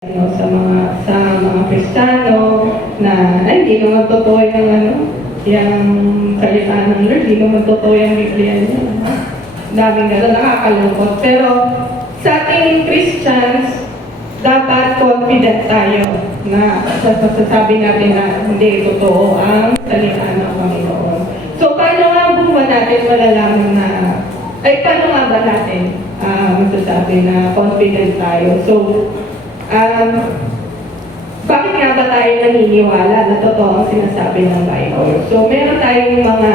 Sa mga Kristiyano na ay, hindi naman totoo yung salita ng Lord, hindi naman totoo yung Biblia niya. Daming gano'n, nakakalungkot. Pero sa ating Christians, dapat confident tayo na sasabi natin na hindi totoo ang salita ng Panginoon. So, paano nga ba natin malalaman na, paano nga ba natin masasabi na confident tayo? So, bakit nga ba tayo naniniwala na totoo ang sinasabi ng Bible? So, meron tayong mga,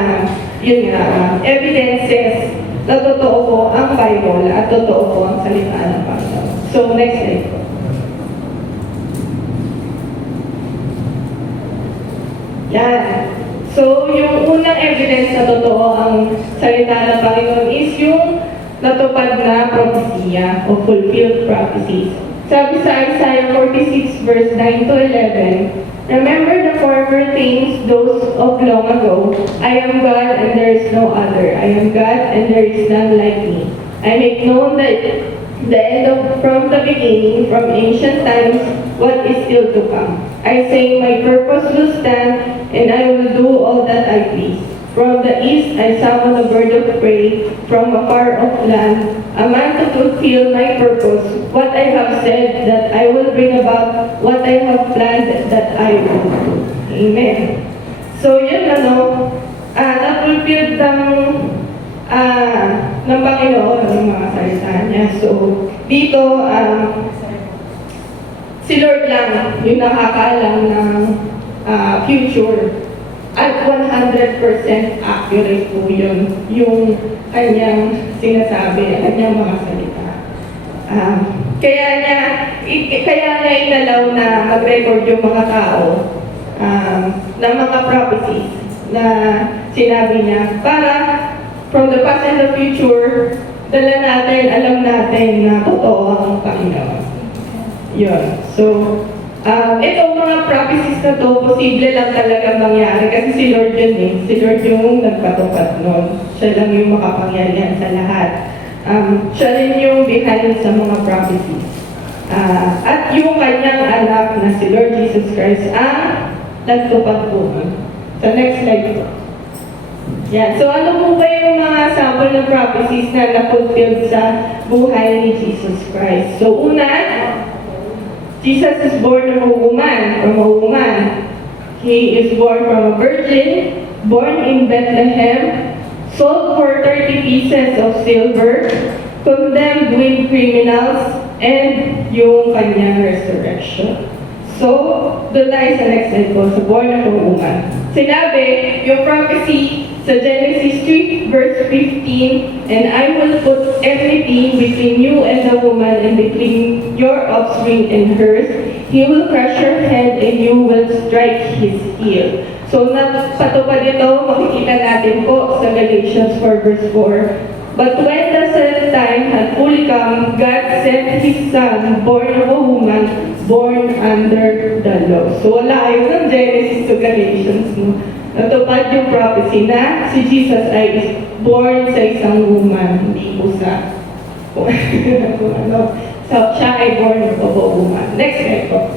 evidences na totoo po ang Bible at totoo po ang salita ng Panginoon. So, next slide po. Yan. So, yung unang evidence na totoo ang salita ng Panginoon is yung natupad na propesya o fulfilled prophecies. Sabi sa Isaiah 46 verse 9 to 11, "Remember the former things, those of long ago. I am God and there is no other. I am God and there is none like me. I make known the end from the beginning, from ancient times, what is still to come. I say my purpose will stand and I will do all that I please. From the east I summon a bird of prey, from a far off land, a man to fulfill my purpose, what I have said that I will bring about, what I have planned that I will do." Amen. So yun na-fulfilled ng Panginoon ang mga salita niya. So dito, si Lord lang yung nakakaalam ng future. At 100% accurate po yun, yung kanyang sinasabi, kanyang mga salita. Kaya niya inalaw na mag-record yung mga tao ng mga prophecies na sinabi niya para from the past and the future, dala natin, alam natin na totoo ang Panginoon. Yun. So, itong mga prophecies na to, posible lang talaga mangyari kasi si Lord yun eh. Si Lord yung nagpatupad nun. Siya lang yung makapangyarihan sa lahat. Siya rin yung behind sa mga prophecies. At yung kanyang anak na si Lord Jesus Christ ang nagtupad po. So next slide po. Yan. So ano po ba yung mga sample ng prophecies na na-fulfilled sa buhay ni Jesus Christ? So una, Jesus is born from a woman. He is born from a virgin, born in Bethlehem, sold for 30 pieces of silver, condemned with criminals, and yung kanyang resurrection. So, doon tayo sa next slide po, sa born of a woman. Sinabi, yung prophecy sa Genesis 3 verse 15, "And I will put everything between you and the woman and between your offspring and hers. He will crush your head and you will strike his heel." So, napatupad ito, makikita natin po sa Galatians 4 verse 4. "But when the set time had fully come, God sent His Son, born of a woman, born under the law." So, wala yun ng Genesis to Galatians. Natupad yung prophecy na si Jesus ay born sa isang woman, hindi po sa So, siya ay born of a woman. Next slide po.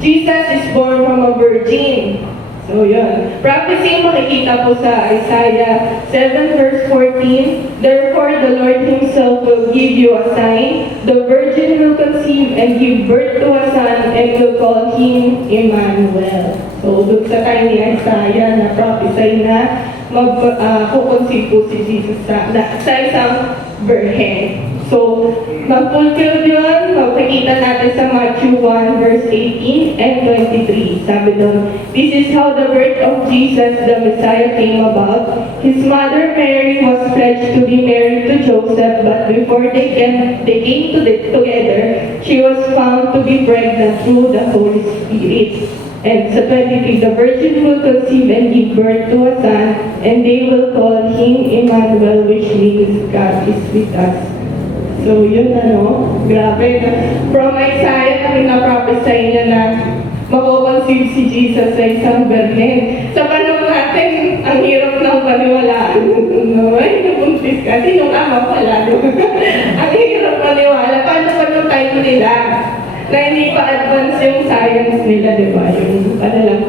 Jesus is born from a virgin. So, yun. Prophecy makikita po sa Isaiah 7 verse 14. "Therefore, the Lord Himself will give you a sign. The virgin will conceive and give birth to a son and will call him Emmanuel." So, doon sa time ni Isaiah na prophesy na mag-conceive po si Jesus sa isang virgin. So, mag-fulfill yun, makikita natin sa Matthew 1 verse 18 and 23. Sabi doon, "This is how the birth of Jesus, the Messiah, came about. His mother Mary was pledged to be married to Joseph, but before they came together, she was found to be pregnant through the Holy Spirit." And sa 23, "The virgin will conceive and give birth to a son, and they will call him Emmanuel," which means God is with us. So, yun grabe. From Isaiah, na-prophesy niya na makukonceive si Jesus sa isang virgin. Sa panahon natin, ang hirap ng paniwalaan. Ay, nabuntis ka. Sinong ama pala? Ang hirap maniwala. Paano pa nung time nila? Na hindi pa advance yung science nila, di ba? Yung kanilang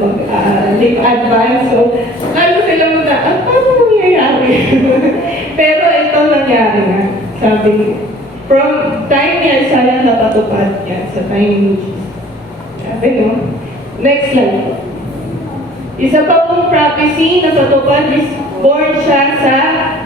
advance. So, ano sila muna, paano mangyayari? Pero ito nangyari na. Sabi, from time niya, sayang napatupad yan sa time ni Jesus. Sabi, no? Next slide po. Isa pa pong prophecy na patupad is born siya sa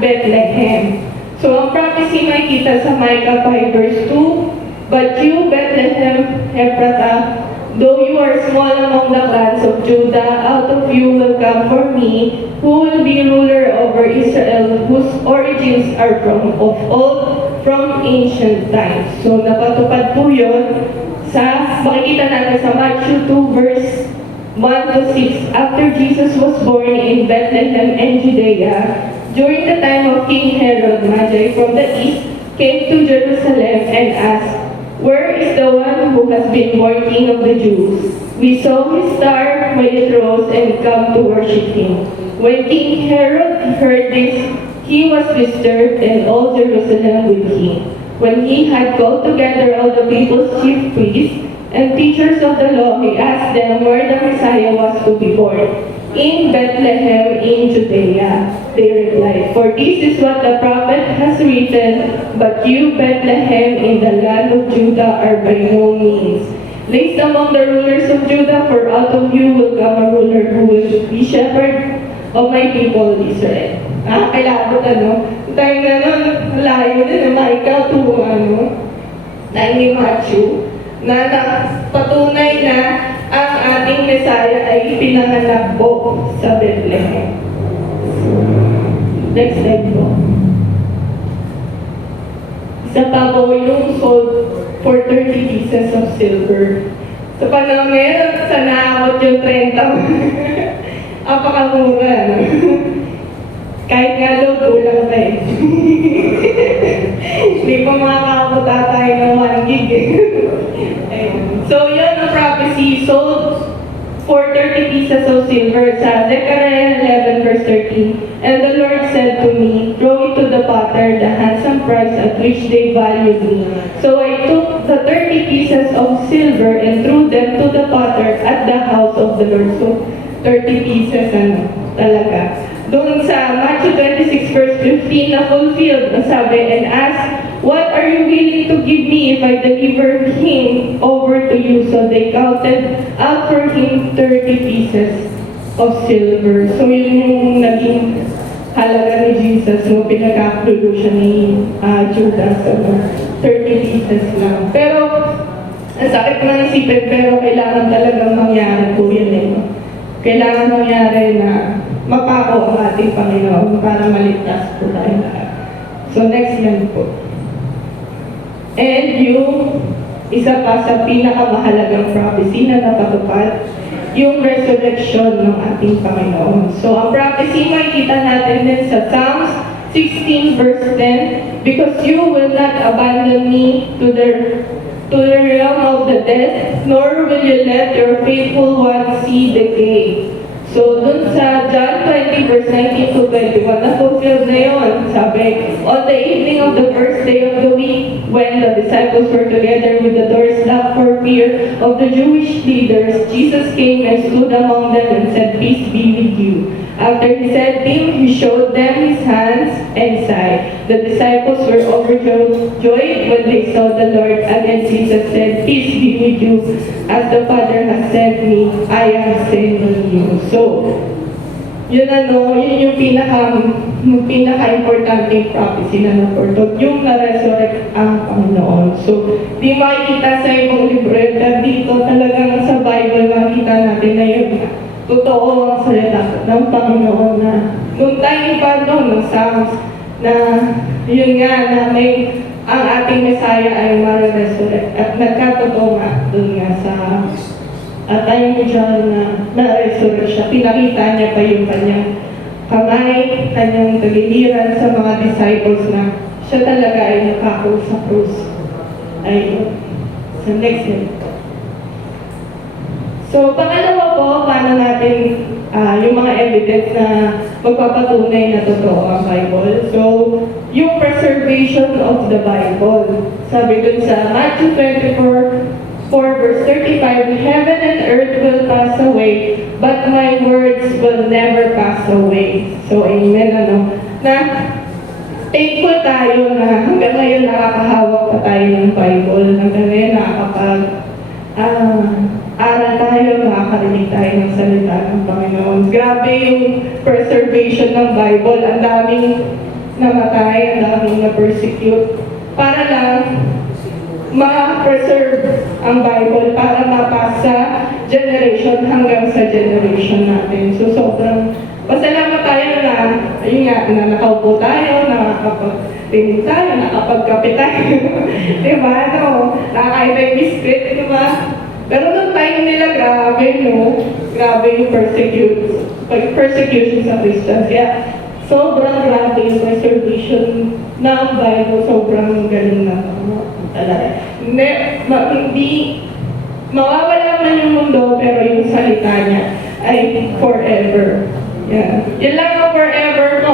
Bethlehem. So, ang prophecy makikita sa Micah 5 verse 2, But you, Bethlehem Ephratah, though you are small among the clans of Judah, out of you will come for me, who will be ruler over Israel, whose origins are from of old, from ancient times. So, napatupad po yun sa, makikita natin sa Matthew 2 verse 1 to 6, after Jesus was born in Bethlehem and Judea, during the time of King Herod, Magi from the east came to Jerusalem and asked, Where is the one who has been born King of the Jews? We saw his star when it rose and come to worship him. When King Herod heard this, he was disturbed and all Jerusalem with him. When he had called together all the people's chief priests and teachers of the law, he asked them where the Messiah was to be born. In Bethlehem in Judea, they replied, For this is what the prophet has written, But you, Bethlehem, in the land of Judah, are by no means least among the rulers of Judah, for out of you will come a ruler who will be shepherd of my people Israel. Kailangan ano? Tayo na nun, layo din, Micah 2, time ni Matthew, na patunay na ang ating Messiah ay pinanganak po sa Bethlehem. Next slide po. Isa pa po yung sold for 30 pieces of silver. Sa panahon ngayon, sa naabot yung 30. Apakamura, no? Kahit nga daw, kulang na eh. Hindi pa makakapunta tayo ng 1 gig eh. So, yun ang prophecy. Sold for 30 pieces of silver sa Zechariah 11 verse 13. And the Lord said to me, Throw it to the potter, the handsome price at which they valued me. So I took the 30 pieces of silver and threw them to the potter at the house of the Lord. So, 30 pieces, talaga. Doon sa Matthew 26 verse 15 na fulfilled, sabi, and asked, What are you willing to give me if I deliver him over to you? So they counted out for him 30 pieces of silver. So yun yung naging halaga ni Jesus nung pinag-upload siya ni Judas. 30 pieces lang. Pero, ang sakit na isipin, pero kailangan talagang mangyari po yun eh. Kailangan mangyari na mapako ang ating Panginoon para maligtas po tayo lahat. So next slide po. And yung isa pa sa pinakamahalagang prophecy na napatupad, yung resurrection ng ating Panginoon. So ang prophecy makikita natin din sa Psalms 16 verse 10, Because you will not abandon me to the realm of the dead, nor will you let your faithful one see decay. So, dun sa John 20 verse 19 to 21, na-fulfilled na yun. Sabi, On the evening of the first day of the week, when the disciples were together with the doors locked for fear of the Jewish leaders, Jesus came and stood among them and said, Peace be with you. After he said this, he showed them his hands and side. The disciples were overjoyed when they saw the Lord. Again, Jesus said, Peace be with you. As the Father has sent me, I am sending you. So, yun yun yung pinaka-importanting prophecy na napurtot, yung na-resurrect ang Panginoon. So, di makikita sa ibang libro, dito talagang sa Bible makikita natin na yun. Totoo ang salita ng Panginoon na nung time pa noon, ng Psalms, na yun nga, na may ang ating Messiah ay ma-resurrect. At nagkatotoo nga doon nga sa time ni John na na-resurrect siya. Pinakita niya pa yung kanyang kamay, kanyang tagiliran sa mga disciples na siya talaga ay nakako sa krus. Ayun. So next slide. So, pangalawa po, paano natin yung mga evidence na magpapatunay na totoo ang Bible. So, yung preservation of the Bible. Sabi dun sa Matthew 24, verse 35, heaven and earth will pass away, but my words will never pass away. So, amen, na thankful tayo na hanggang ngayon nakakahawak pa tayo ng Bible, hanggang ngayon aral tayo, nakakarinig tayo ng salita ng Panginoon. Grabe yung preservation ng Bible, ang daming namatay, ang daming na-persecute, para lang ma-preserve ang Bible para mapasa generation hanggang sa generation natin. So sobrang pasalamat tayo na, ayun nga, na nakaupo tayo, nakakapag-tinig tayo, nakapagkape tayo. Diba? Nakakain tayo biscuit, diba? Pero nung time nila, grabe, grabe yung persecution sa Christians. Kaya sobrang grabe yung preservation ng Bible, sobrang galing na talaga. Hindi, mawawala man yung mundo, pero yung salita niya ay forever. Yeah. Yan lang ang forever ko.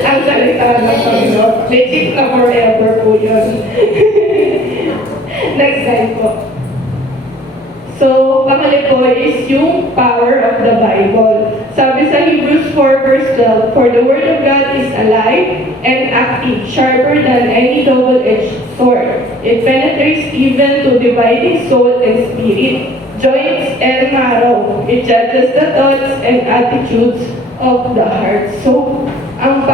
Ang salita ng Panginoon. Legit na forever po yun. Next slide po. So, pangalit po is yung power of the Bible. Sabi sa Hebrews 4 verse 12, for the word of God is alive and active, sharper than any double-edged sword. It penetrates even to dividing soul and spirit, joints and marrow. It judges the thoughts and attitudes of the heart. So, ang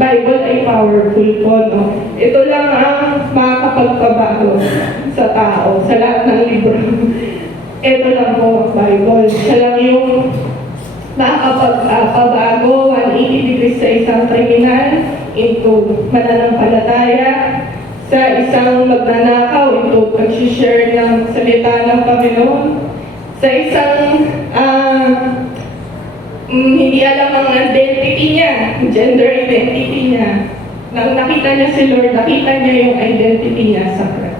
Bible ay powerful po, Ito lang ang makakapagpabago sa tao, sa lahat ng libro. Ito lang po ang Bible. Siya lang yung makakapagpabago 180 degrees sa isang kriminal into mananampalataya, sa isang magnanakaw into pag-share ng salita ng Panginoon, sa isang hindi alam ang identity niya, gender identity niya. Nang nakita niya si Lord, nakita niya yung identity niya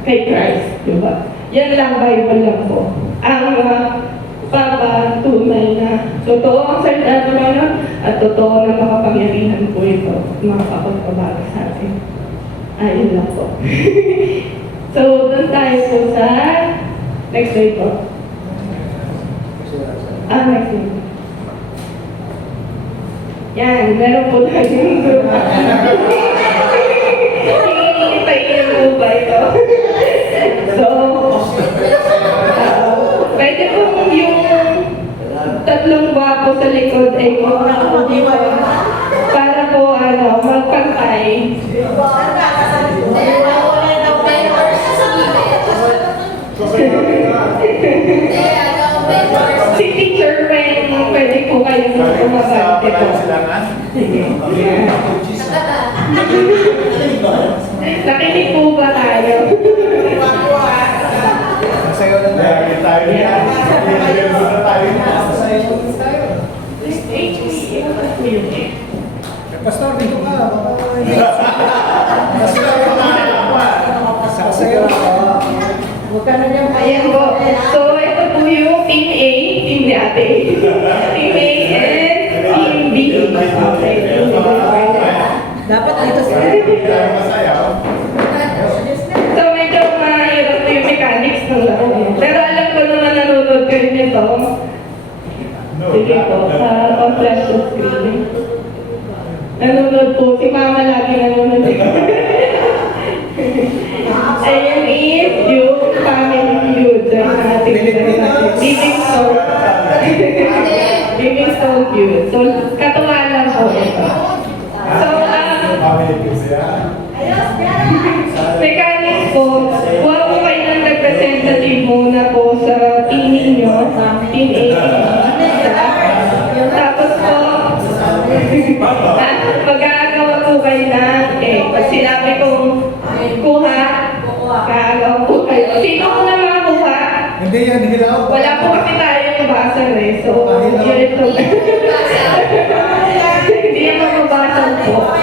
kay Christ, diba? Yan lang, Bible lang po. Ang papatunay na totoo ang salita ng Panginoon at totoo na makapangyarihan po ito, makakapagpabago sa atin. Ayun lang po. So, doon tayo po sa next slide po. Next slide. Yan, meron po tayong group. Hinihintay po ba ito? So, pwede po yung tatlong gwapo sa likod ay para po magpantay. Si Teacher Wen, pwede po kayo umabante po. Nakinig po ba tayo? Masayaw lang tayo. Pastor, dito ka. Sasayaw ka. Ayan po. So, ito po yung Team A, Team ni Ate. Team A and Team B. Okay. Dapat dito sa So, medyo mahirap po yung mechanics ng laro. Pero alam ko naman nanonood kayo nito. Sige po, on-flash the screen. Nanonood po. Si Mama lagi nanonood. Ayan is yung family feud. Living Stone feud. So, katuwa lang po ito. So, mechanics po, huwag po kayo ng representative muna po sa team ninyo, team A. Tapos po, mag-aagawa po kayo ng pag sinabi kong kuha, kaagawa po kayo. Sino ko na makakuha? Hindi yan, hilaw. Wala po kasi tayo yung basan So, yun ito. Hindi yan mababasan po.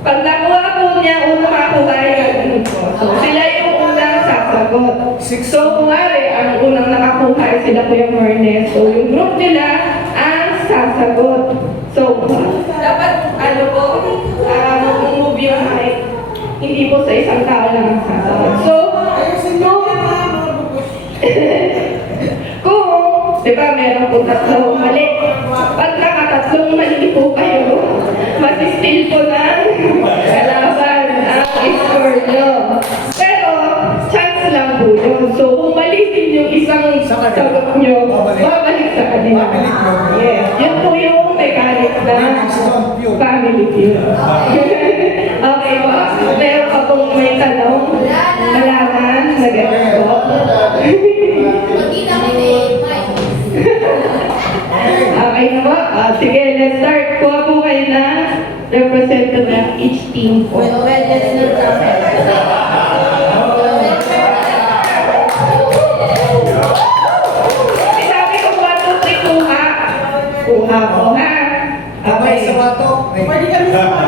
Pag nakuha po niya, unang makakuha yung po. So, sila yung unang sasagot. So, kumari, ang unang nakakuha ay sila Kuya Mornes. So, yung group nila po sa isang tao lang ang sasahod. So, kung, di ba, meron po tatlong mali. Pag nakatatlong mali po kayo, masistill po ng kalaban ang score nyo. Pero, chance lang po yun. So, kung mali din yung isang sagot nyo, babalik sa kanila. Yes, yun po yung mechanics ng family feud. Okay po. Meron pa pong may tanong. Malaman, nag-get po. Okay na ba? Sige, let's start. Kuha po kayo na representative ng each team po. Sabi ko 1, 2, 3, kuha. Kuha po ha. Kamay sa bato. Pwede kami sa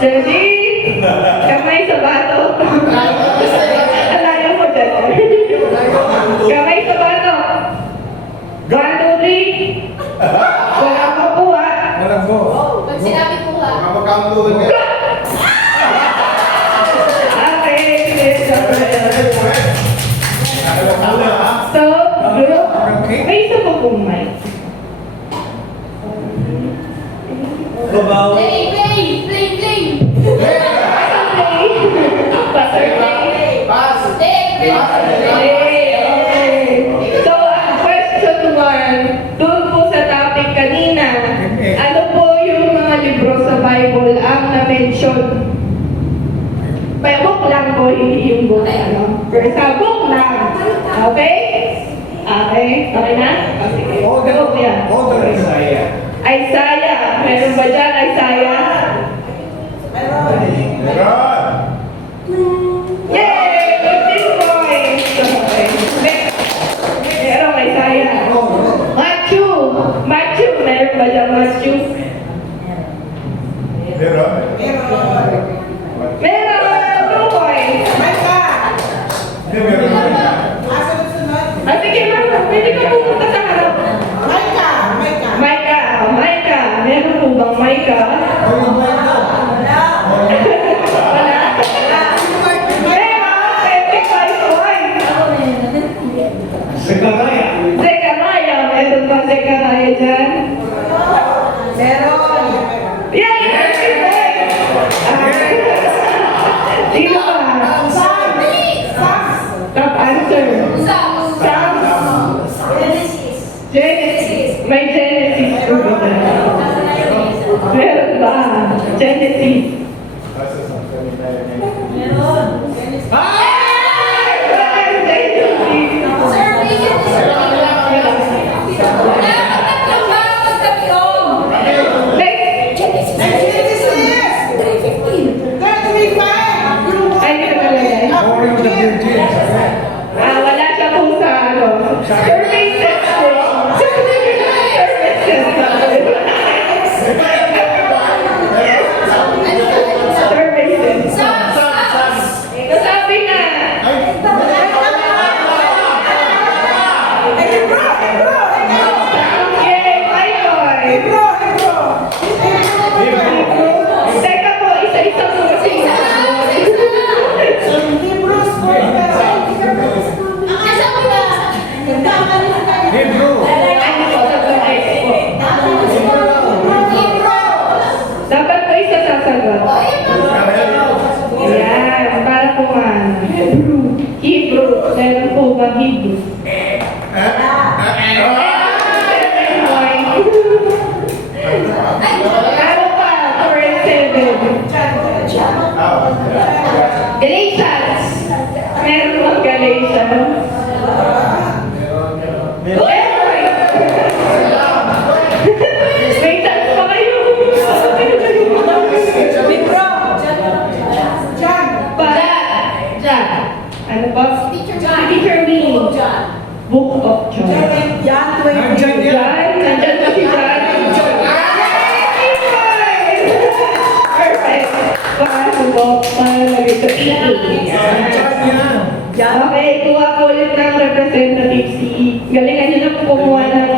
Ready? Kamay sa bato. Alayo mo dyan. Kamay sa bato. 1, 2, 3. Wala pa po ha. Walang go. Okay, so, group, may isa pa pong mic. Babaw. Pastor play. So, ang question 1, doon po sa topic kanina, ano po yung mga libro sa Bible ang na-mention? Book lang po, hindi yung book, ano? Sa book lang. Okay? Okay? Okay na? O, sige. Go, yan. Isaiah. Meron ba dyan, Isaiah? Yay! 15 points! Okay. Next. Meron Isaiah. Matthew. Matthew. Meron ba dyan, Matthew? Meron! 2 points. Sige, ma'am. Pwede ka pumunta sa harap. Maika. Meron po bang Maika? Wala. Meron! 25 points. Zechariah. Meron ba Zechariah dyan? Yay! Sino ba? Top answer. Psalms. Genesis. May Genesis po ba? Meron ba? Genesis. Wala siya po sa ano. Services po. Services. Sabi nga. Yay, Michael. Teka po, isa-isa po kasi. Dapat po isa sasagot. Yan, para po ano. Hebrew. Meron po ba Hebrew? Ano pa? Correct 7. Galatians. Meron po Galatians. May chance pa kayo. John. Ano ba? Teacher Winnie. Book of John. Nandyan yan. Nandyan ba si John? Perfect. Paano po? Paano lagay sa Okay, kuha po ulit ng representative si... Galingan nyo na po kumuha ng...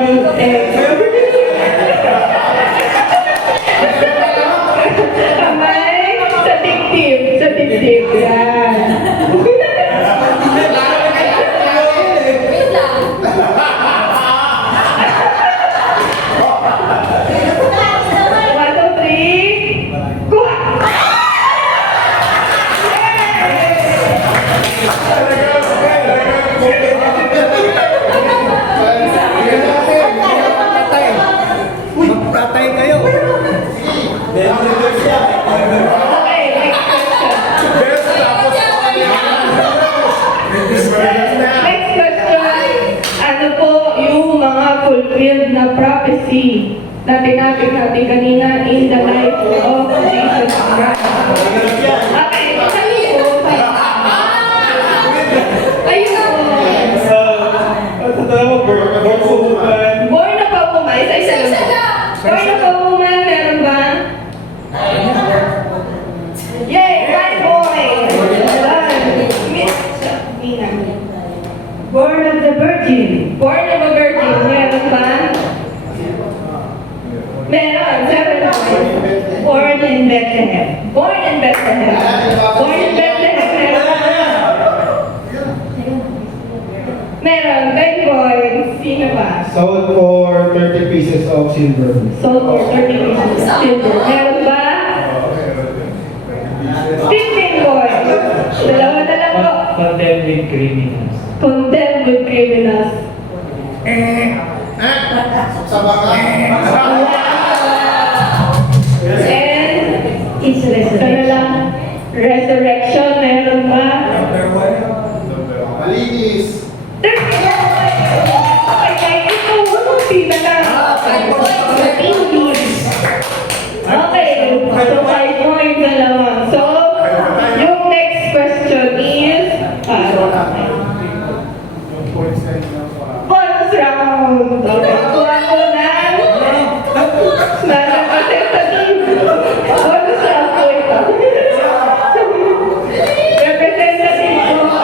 na tinapik natin kanina in the life of Jesus Christ. Okay, kayo po. Born of a woman. Isa-isa lang. Born of a woman, meron ba? Yay! Right boy! Miss Mina. Born of the Virgin. Born of a virgin, meron ba? Meron, 7 Born in Bethlehem. Born in Bethlehem. Born in Bethlehem, meron ba? Meron, bad boy. Sino ba? Sold for 30 pieces of silver. Sold for 30 pieces of silver. Meron ba? 15 boy. Dalawa na lang po. Condemned with criminals. Condemned with criminals. And Is ito na resurrection. lang. Resurrection, meron ba? Malinis. 30 boy! Okay, kahit ito, sino na? Okay, so 5 points na naman. So, yung next question is, bonus round. Okay, kuha ko ng representative. Bonus round po ito. Representative po.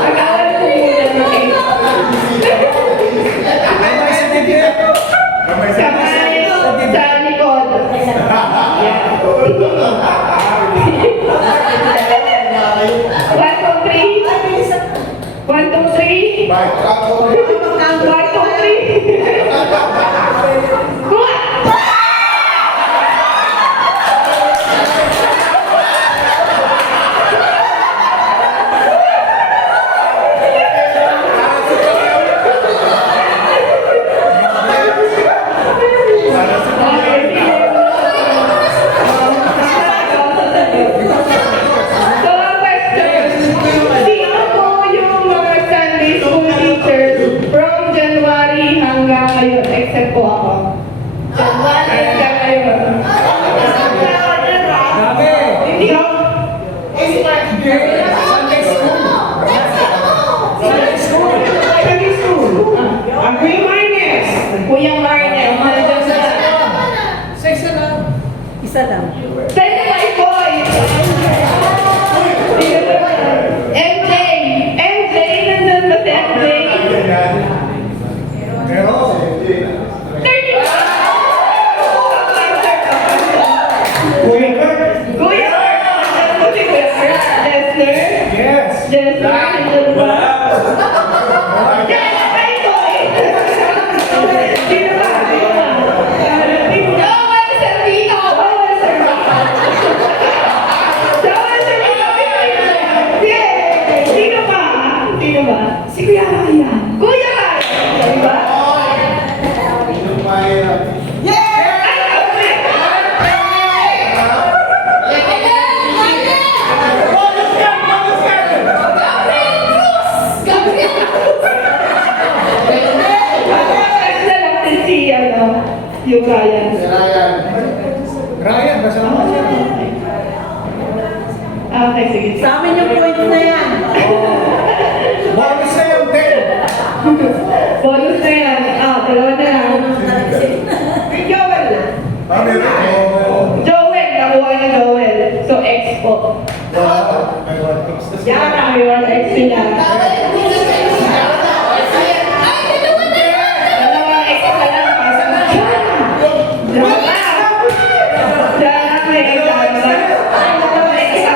Agawan ko muna, okay? Kamay sa likod. Yeah. 1, 2, 3. 1, 2, 3. 1, 2, 3. Kuha! So, ang question, sino po yung mga Sunday school teachers from January hanggang ngayon, except po ako? January hanggang ngayon. Hindi ako. Ang Queen Marines. Kuya Marnel, nandiyan sa... Isa lang. Sa'yo na boy! MJ! MJ! Nandun ba si MJ? 30! Kuya Kurt. Kuya Mark! Nandun po si Kuya Mark. Lesnar? Yes. Lesnar, nandun ba? Yan! Ay, boy! Sino ba? Joel Servino! Joel Servino! Joel Servino! Yay! Sino ba? Sino ba? Si Kuya Ryan. Kuya Ryan! Diba? Yung Ryan. Ryan, basta naman siya. Okay, sige. Sa amin yung point na yan. Bonus na yung 10. Bonus na yan. Dalawa na lang. Joel. Joel, nakuha ni Joel. So, X po. Yan, may 1X sila. Dalawang X na lang. Dalawa. Dalawa, may X na lang. Dalawang X na lang.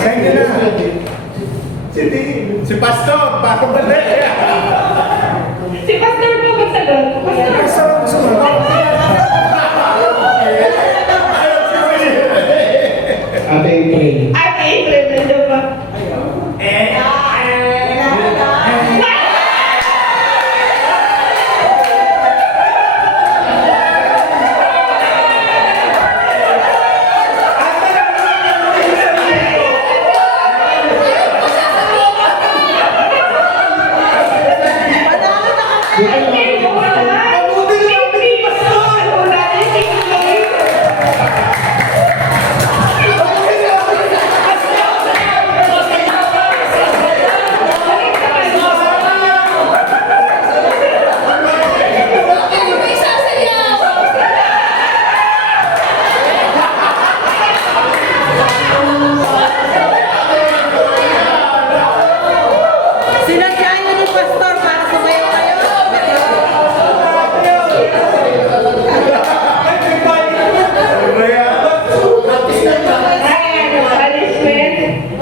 Sa inyo na. Si Pastor, parang balik. Si Pastor po magsagot. Pastor. Pastor, sumunod. Ate April. Ate April, nandiyan ba? Sinadya niyo ni Pastor para sumayaw kayo. Ayan, punishment.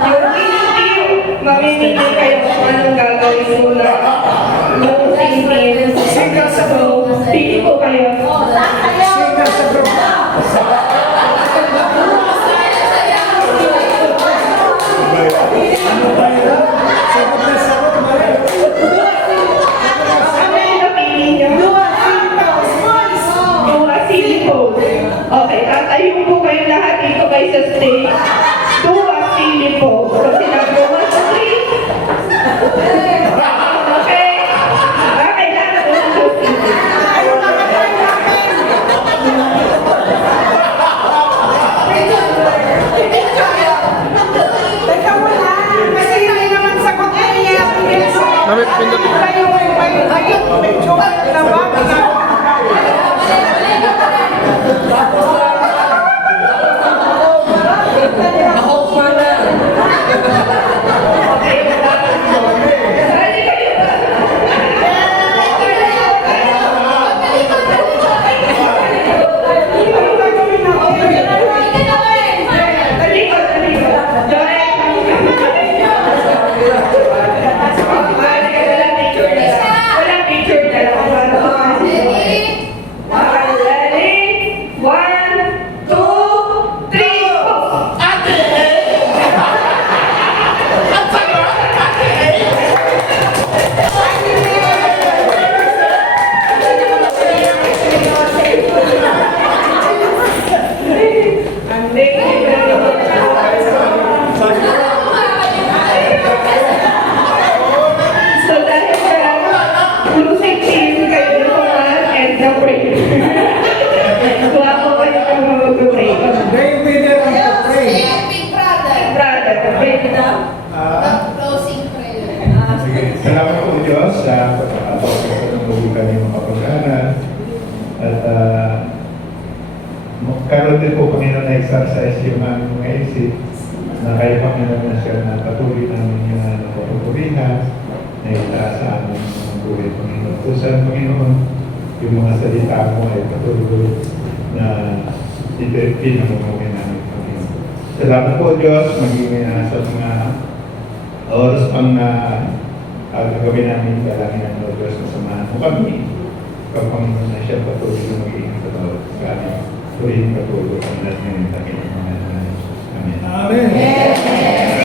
Yung winning team, mamimili kayo kung anong gagawin muna. Losing team. So, pili po kayo. Singer sa group. Ano ba yun? Sagot na sagot. Ano yung napili nyo? Dua silipos. Okay, tatayo po kayo lahat dito kayo sa stage. Dua silipos. So, sinabi ko, 1, 2, 3. Okay? Kailangan ko ng dua silipos. Teka wala. Kasi hindi naman sagot niya. Bakit pindutin? Sali kayo ba? Talikod, talikod. Joel. Walang picture na lang. Walang picture na lang. Ready? 1, 2, 3, go! So dahil sa losing team, kayo din po and the break. Kuha po kayo ng mga break. They winner ang portray. Brother, break na. Salamat po Diyos sa pagkakataon sa panunugin kami makapag-aral. At magkaroon din po Panginoon na exercise yung aming mga isip na kayo Panginoon na siya na patuloy namin yung napapagpurihan na itaas sa aming mga buhay Panginoon. So sa Panginoon, yung mga salita mo ay patuloy na pinamumuhin namin Panginoon. Salamat po Diyos, maging sa mga oras pang na gagawin namin dalangin ng Lord Diyos, kasamahan mo kami. Ikaw Panginoon na siya patuloy na mag-iingat sa bawat sa amin. Tuloy patuloy ang lahat ng mga